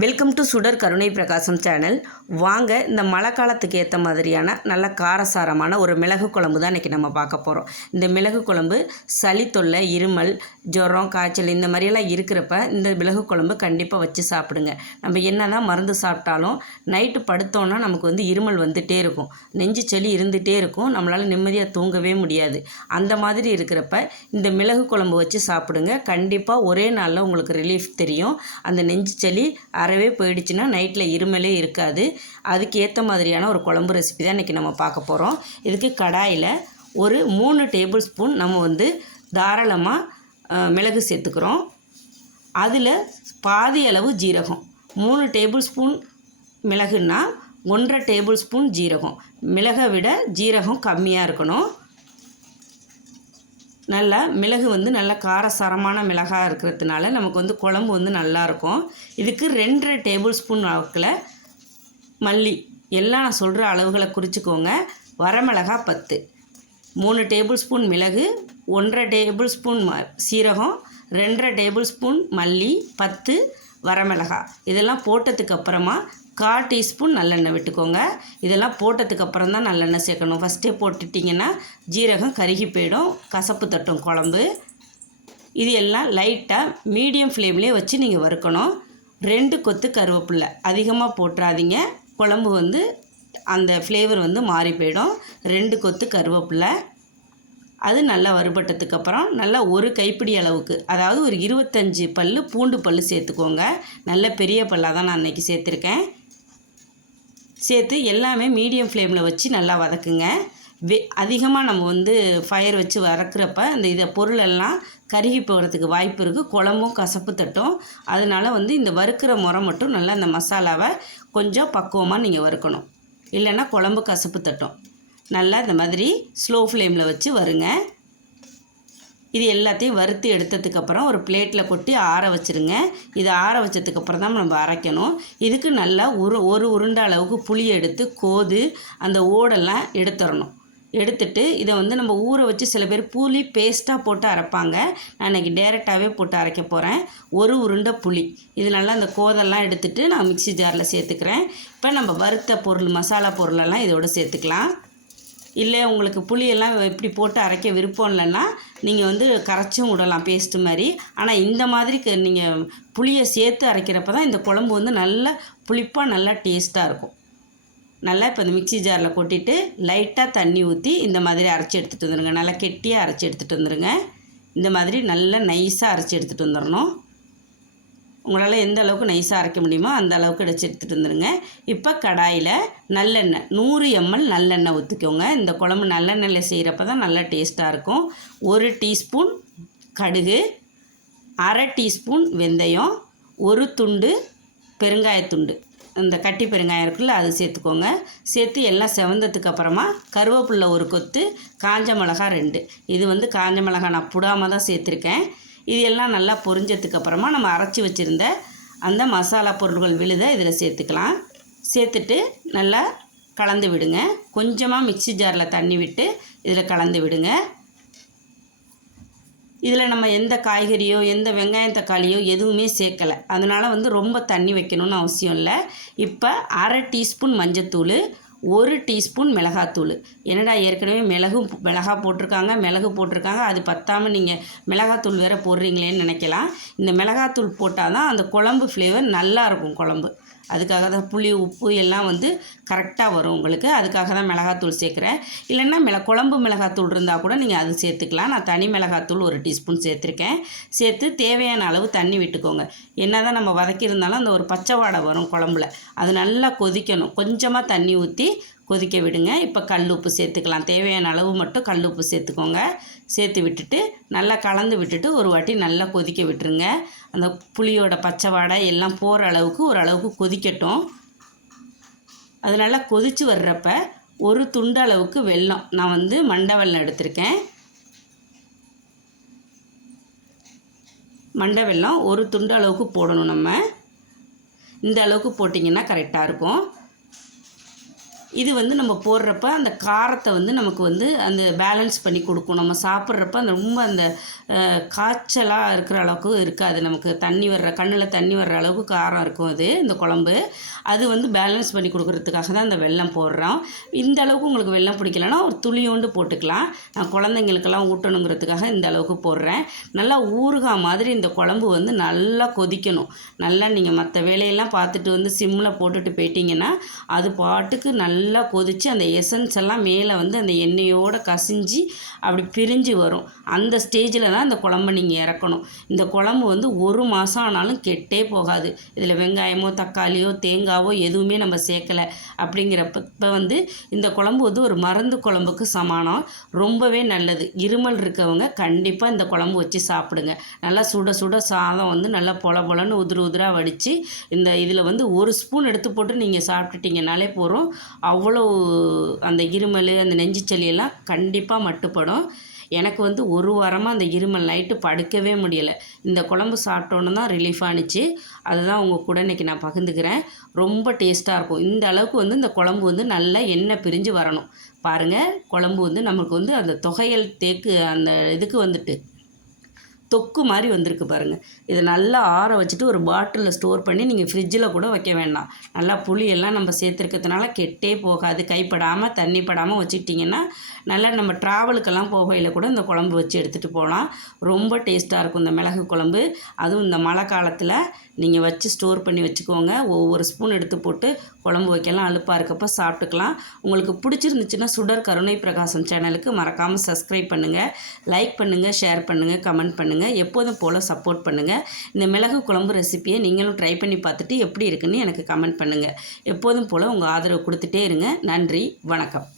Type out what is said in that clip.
Welcome to சுடர் கருணை பிரகாசம் சேனல் வாங்க இந்த மழை காலத்துக்கு ஏற்ற மாதிரியான நல்ல காரசாரமான ஒரு மிளகு குழம்பு தான் இன்றைக்கி நம்ம பார்க்க போகிறோம் இந்த மிளகு குழம்பு சளி தொல்லை இருமல் ஜுரம் காய்ச்சல் இந்த மாதிரியெல்லாம் இருக்கிறப்ப இந்த மிளகு குழம்பு கண்டிப்பாக வச்சு சாப்பிடுங்க. நம்ம என்ன தான் மருந்து சாப்பிட்டாலும் நைட்டு படுத்தோன்னா நமக்கு வந்து இருமல் வந்துகிட்டே இருக்கும். நெஞ்சு சளி இருந்துகிட்டே இருக்கும். நம்மளால் நிம்மதியாக தூங்கவே முடியாது. அந்த மாதிரி இருக்கிறப்ப இந்த மிளகு குழம்பு வச்சு சாப்பிடுங்க. கண்டிப்பாக ஒரே நாளில் உங்களுக்கு ரிலீஃப் தெரியும். அந்த நெஞ்சு சளி அறவே போயிடுச்சுன்னா நைட்டில் இருமலே இருக்காது. அதுக்கு ஏற்ற மாதிரியான ஒரு குழம்பு ரெசிபி தான் இன்றைக்கி நம்ம பார்க்க போகிறோம் இதுக்கு கடாயில் ஒரு மூணு டேபிள் ஸ்பூன் நம்ம வந்து தாராளமாக மிளகு சேர்த்துக்கிறோம். அதில் பாதி அளவு ஜீரகம். மூணு டேபிள் ஸ்பூன் மிளகுன்னா ஒன்றரை டேபிள் ஸ்பூன் ஜீரகம். மிளகை விட ஜீரகம் கம்மியாக இருக்கணும். நல்லா மிளகு வந்து நல்லா காரசாரமான மிளகாக இருக்கிறதுனால நமக்கு வந்து குழம்பு வந்து நல்லாயிருக்கும். இதுக்கு ரெண்டரை டேபிள் ஸ்பூன் அளவுக்கில் மல்லி. எல்லாம் நான் சொல்கிற அளவுகளை குறிச்சிக்கோங்க. வரமிளகா பத்து. மூணு டேபிள் ஸ்பூன் மிளகு ஒன்றரை டேபிள் ஸ்பூன் ம சீரகம் ரெண்டரை டேபிள் ஸ்பூன் மல்லி பத்து வரமிளகா. இதெல்லாம் போட்டதுக்கு அப்புறமா கால் டீஸ்பூன் நல்லெண்ணெய் விட்டுக்கோங்க. இதெல்லாம் போட்டதுக்கு அப்புறம் தான் நல்லெண்ணெய் சேர்க்கணும். ஃபஸ்ட்டே போட்டுட்டிங்கன்னா ஜீரகம் கருகி போயிடும். கசப்பு தட்டும் குழம்பு. இது எல்லாம் லைட்டாக மீடியம் ஃப்ளேம்லேயே வச்சு நீங்கள் வறுக்கணும். ரெண்டு கொத்து கருவேப்பில்லை. அதிகமாக போட்டுறாதீங்க. குழம்பு வந்து அந்த ஃப்ளேவர் வந்து மாறி போயிடும். ரெண்டு கொத்து கருவேப்பில்லை. அது நல்லா வறுபட்டதுக்கப்புறம் நல்லா ஒரு கைப்பிடி அளவுக்கு அதாவது ஒரு இருபத்தஞ்சி பல் பூண்டு பல் சேர்த்துக்கோங்க. நல்ல பெரிய பல்லாக தான் நான் அன்றைக்கி சேர்த்துருக்கேன். சேர்த்து எல்லாமே மீடியம் ஃப்ளேமில் வச்சு நல்லா வதக்குங்க. வெ அதிகமாக நம்ம வந்து ஃபயர் வச்சு வதக்குறப்ப அந்த இதை பொருளெல்லாம் கருகி போகிறதுக்கு வாய்ப்பு இருக்குது குழம்பும் கசப்பு தட்டும். அதனால் வந்து இந்த வறுக்கிற முறை மட்டும் நல்லா அந்த மசாலாவை கொஞ்சம் பக்குவமாக நீங்கள் வறுக்கணும். இல்லைன்னா குழம்பு கசப்பு தட்டும். நல்லா இந்த மாதிரி ஸ்லோ ஃப்ளேமில் வச்சு வருங்க. இது எல்லாத்தையும் வறுத்து எடுத்ததுக்கப்புறம் ஒரு பிளேட்டில் கொட்டி ஆற வச்சுருங்க. இது ஆற வச்சதுக்கப்புறம் தான் நம்ம அரைக்கணும். இதுக்கு நல்லா ஒரு ஒரு உருண்டை அளவுக்கு புளி எடுத்து கோது அந்த ஓடெல்லாம் எடுத்துடணும். எடுத்துட்டு இதை வந்து நம்ம ஊற வச்சு சில பேர் புளி பேஸ்ட்டாக போட்டு அரைப்பாங்க. நான் இன்றைக்கி டேரெக்டாகவே போட்டு அரைக்க போகிறேன் ஒரு உருண்டை புளி. இது நல்லா அந்த கோதெல்லாம் எடுத்துகிட்டு நான் மிக்சி ஜாரில் சேர்த்துக்கிறேன். இப்போ நம்ம வறுத்த பொருள் மசாலா பொருளெல்லாம் இதோடு சேர்த்துக்கலாம். இல்லை உங்களுக்கு புளியெல்லாம் இப்படி போட்டு அரைக்க விருப்பம் இல்லைன்னா நீங்கள் வந்து கரைச்சும் விடலாம் பேஸ்ட்டு மாதிரி. ஆனால் இந்த மாதிரி நீங்கள் புளியை சேர்த்து அரைக்கிறப்ப தான் இந்த குழம்பு வந்து நல்லா புளிப்பாக நல்லா டேஸ்ட்டாக இருக்கும். நல்லா இப்போ இந்த மிக்சி ஜாரில் கொட்டிட்டு லைட்டாக தண்ணி ஊற்றி இந்த மாதிரி அரைச்சி எடுத்துகிட்டு வந்துடுங்க நல்லா கெட்டியாக அரைச்சி எடுத்துகிட்டு வந்துடுங்க இந்த மாதிரி நல்லா நைஸாக அரைச்சி எடுத்துகிட்டு வந்துடணும் உங்களால் எந்த அளவுக்கு நைஸாக அரைக்க முடியுமோ அந்த அளவுக்கு அடிச்சு எடுத்துகிட்டு வந்துடுங்க இப்போ கடாயில் நல்லெண்ணெய் நூறு எம்எல் நல்லெண்ணெய் ஊற்றிக்கோங்க இந்த குழம்பு நல்லெண்ணெயில் செய்கிறப்ப தான் நல்லா டேஸ்ட்டாக இருக்கும். ஒரு டீஸ்பூன் கடுகு அரை டீஸ்பூன் வெந்தயம் ஒரு துண்டு பெருங்காயத்துண்டு இந்த கட்டி பெருங்காயம் இருக்குல்ல அது சேர்த்துக்கோங்க. சேர்த்து எல்லாம் செவந்ததுக்கு அப்புறமா கருவேப்பில்ல ஒரு கொத்து காஞ்ச மிளகா ரெண்டு. இது வந்து காஞ்ச மிளகா நான் புடாமல் தான் சேர்த்துருக்கேன். இது எல்லாம் நல்லா பொரிஞ்சதுக்கு அப்புறமா நம்ம அரைச்சி வச்சுருந்த அந்த மசாலா பொருட்கள் விழுத இதில் சேர்த்துக்கலாம். சேர்த்துட்டு நல்லா கலந்து விடுங்க. கொஞ்சமாக மிக்சி ஜாரில் தண்ணி விட்டு இதில் கலந்து விடுங்க. இதில் நம்ம எந்த காய்கறியோ எந்த வெங்காயம் தக்காளியோ எதுவுமே சேர்க்கலை. அதனால் வந்து ரொம்ப தண்ணி வைக்கணும்னு அவசியம் இல்லை. இப்போ அரை டீஸ்பூன் மஞ்சத்தூள் ஒரு டீஸ்பூன் மிளகாத்தூள். என்னடா ஏற்கனவே மிளகு மிளகா போட்டிருக்காங்க மிளகு போட்டிருக்காங்க அது பத்தாமல் நீங்கள் மிளகாத்தூள் வேறு போடுறீங்களேன்னு நினைக்கலாம். இந்த மிளகாத்தூள் போட்டால் தான் அந்த குழம்பு ஃப்ளேவர் நல்லாயிருக்கும் குழம்பு. அதுக்காக தான் புளி உப்பு எல்லாம் வந்து கரெக்டாக வரும் உங்களுக்கு. அதுக்காக தான் மிளகாத்தூள் சேர்க்குறேன். இல்லைன்னா மிள குழம்பு மிளகாத்தூள் இருந்தால் கூட நீங்கள் அது சேர்த்துக்கலாம். நான் தனி மிளகாத்தூள் ஒரு டீஸ்பூன் சேர்த்துருக்கேன். சேர்த்து தேவையான அளவு தண்ணி விட்டுக்கோங்க. என்ன தான் நம்ம வதக்கியிருந்தாலும் அந்த ஒரு பச்சை வாடை வரும் குழம்புல. அது நல்லா கொதிக்கணும். கொஞ்சமாக தண்ணி ஊற்றி கொதிக்க விடுங்க. இப்போ கல் உப்பு சேர்த்துக்கலாம். தேவையான அளவு மட்டும் கல் உப்பு சேர்த்துக்கோங்க. சேர்த்து விட்டுட்டு நல்லா கலந்து விட்டுட்டு ஒரு வாட்டி நல்லா கொதிக்க விட்டுருங்க. அந்த புளியோட பச்சை வாடை எல்லாம் போகிற அளவுக்கு ஒரு அளவுக்கு கொதிக்கட்டும். அது நல்லா கொதித்து வர்றப்ப ஒரு துண்டு அளவுக்கு வெல்லம். நான் வந்து மண்டை வெல்லம் எடுத்திருக்கேன். மண்டை வெல்லம் ஒரு துண்டு அளவுக்கு போடணும் நம்ம. இந்த அளவுக்கு போட்டிங்கன்னா கரெக்டாக இருக்கும். இது வந்து நம்ம போடுறப்ப அந்த காரத்தை வந்து நமக்கு வந்து அந்த பேலன்ஸ் பண்ணி கொடுக்கும். நம்ம சாப்பிட்றப்ப அந்த ரொம்ப அந்த காய்ச்சலாக இருக்கிற அளவுக்கு இருக்காது. நமக்கு தண்ணி வர்ற கண்ணில் தண்ணி வர்ற அளவுக்கு காரம் இருக்கும் அது இந்த குழம்பு. அது வந்து பேலன்ஸ் பண்ணி கொடுக்கறதுக்காக தான் அந்த வெள்ளம் போடுறோம். இந்த அளவுக்கு உங்களுக்கு வெள்ளம் பிடிக்கலன்னா ஒரு துளியோண்டு போட்டுக்கலாம். நான் குழந்தைங்களுக்கெல்லாம் ஊட்டணுங்கிறதுக்காக இந்த அளவுக்கு போடுறேன். நல்லா ஊறுகாய் மாதிரி இந்த குழம்பு வந்து நல்லா கொதிக்கணும். நல்லா நீங்கள் மற்ற வேலையெல்லாம் பார்த்துட்டு வந்து சிம்மில் போட்டுட்டு போயிட்டீங்கன்னா அது பாட்டுக்கு நல்லா கொதித்து அந்த எசன்ஸ் எல்லாம் மேலே வந்து அந்த எண்ணெயோடு கசிஞ்சு அப்படி பிரிஞ்சு வரும். அந்த ஸ்டேஜில் தான் இந்த குழம்பை நீங்கள் இறக்கணும். இந்த குழம்பு வந்து ஒரு மாதம் ஆனாலும் கெட்டே போகாது. இதில் வெங்காயமோ தக்காளியோ தேங்காவோ எதுவுமே நம்ம சேர்க்கலை. அப்படிங்கிறப்ப இப்போ வந்து இந்த குழம்பு வந்து ஒரு மருந்து குழம்புக்கு சமானம். ரொம்பவே நல்லது. இருமல் இருக்கவங்க கண்டிப்பாக இந்த குழம்பு வச்சு சாப்பிடுங்க. நல்லா சுட சுட சாதம் வந்து நல்லா பொல பொலன்னு உதிரு உதிராக வடித்து இந்த இதில் வந்து ஒரு ஸ்பூன் எடுத்து போட்டு நீங்கள் சாப்பிட்டுட்டீங்கனாலே போகிறோம் அவ்வளோ அந்த இருமல் அந்த நெஞ்சுச்சளி எல்லாம் கண்டிப்பாக மட்டுப்படும். எனக்கு வந்து ஒரு வாரமாக அந்த இருமல் நைட்டு படுக்கவே முடியலை. இந்த குழம்பு சாப்பிட்டோன்னு தான் ரிலீஃப் ஆணுச்சு அதுதான் உங்கள் கூட இன்றைக்கி நான் பகிர்ந்துக்கிறேன். ரொம்ப டேஸ்ட்டாக இருக்கும். இந்த அளவுக்கு வந்து இந்த குழம்பு வந்து நல்லா எண்ணெய் பிரிஞ்சு வரணும். பாருங்கள் குழம்பு வந்து நமக்கு வந்து அந்த தொகையல் தேக்கு அந்த இதுக்கு வந்துட்டு தொக்கு மாதிரி வந்திருக்கு பாருங்கள் இதை நல்லா ஆற வச்சுட்டு ஒரு பாட்டிலில் ஸ்டோர் பண்ணி நீங்கள் ஃப்ரிட்ஜில் கூட வைக்க வேண்டாம். நல்லா புளியெல்லாம் நம்ம சேர்த்துருக்கிறதுனால கெட்டே போகாது. கைப்படாமல் தண்ணி படாமல் வச்சுக்கிட்டிங்கன்னா நல்லா நம்ம ட்ராவலுக்கெல்லாம் போகையில் கூட இந்த குழம்பு வச்சு எடுத்துகிட்டு போகலாம். ரொம்ப டேஸ்ட்டாக இருக்கும் இந்த மிளகு குழம்பு. அதுவும் இந்த மழை காலத்தில் நீங்கள் வச்சு ஸ்டோர் பண்ணி வச்சுக்கோங்க. ஒவ்வொரு ஸ்பூன் எடுத்து போட்டு குழம்பு வைக்கலாம் அலுப்பாக இருக்கப்போ சாப்பிட்டுக்கலாம். உங்களுக்கு பிடிச்சிருந்துச்சுன்னா சுடர் கருணை பிரகாசம் சேனலுக்கு மறக்காமல் சப்ஸ்கிரைப் பண்ணுங்கள் லைக் பண்ணுங்கள் ஷேர் பண்ணுங்கள் கமெண்ட் பண்ணுங்கள் எப்போதும் போல் சப்போர்ட் பண்ணுங்கள் இந்த மிளகு குழம்பு ரெசிப்பியை நீங்களும் ட்ரை பண்ணி பார்த்துட்டு எப்படி இருக்குன்னு எனக்கு கமெண்ட் பண்ணுங்கள் எப்போதும் போல் உங்கள் ஆதரவு கொடுத்துட்டே இருங்க. நன்றி வணக்கம்.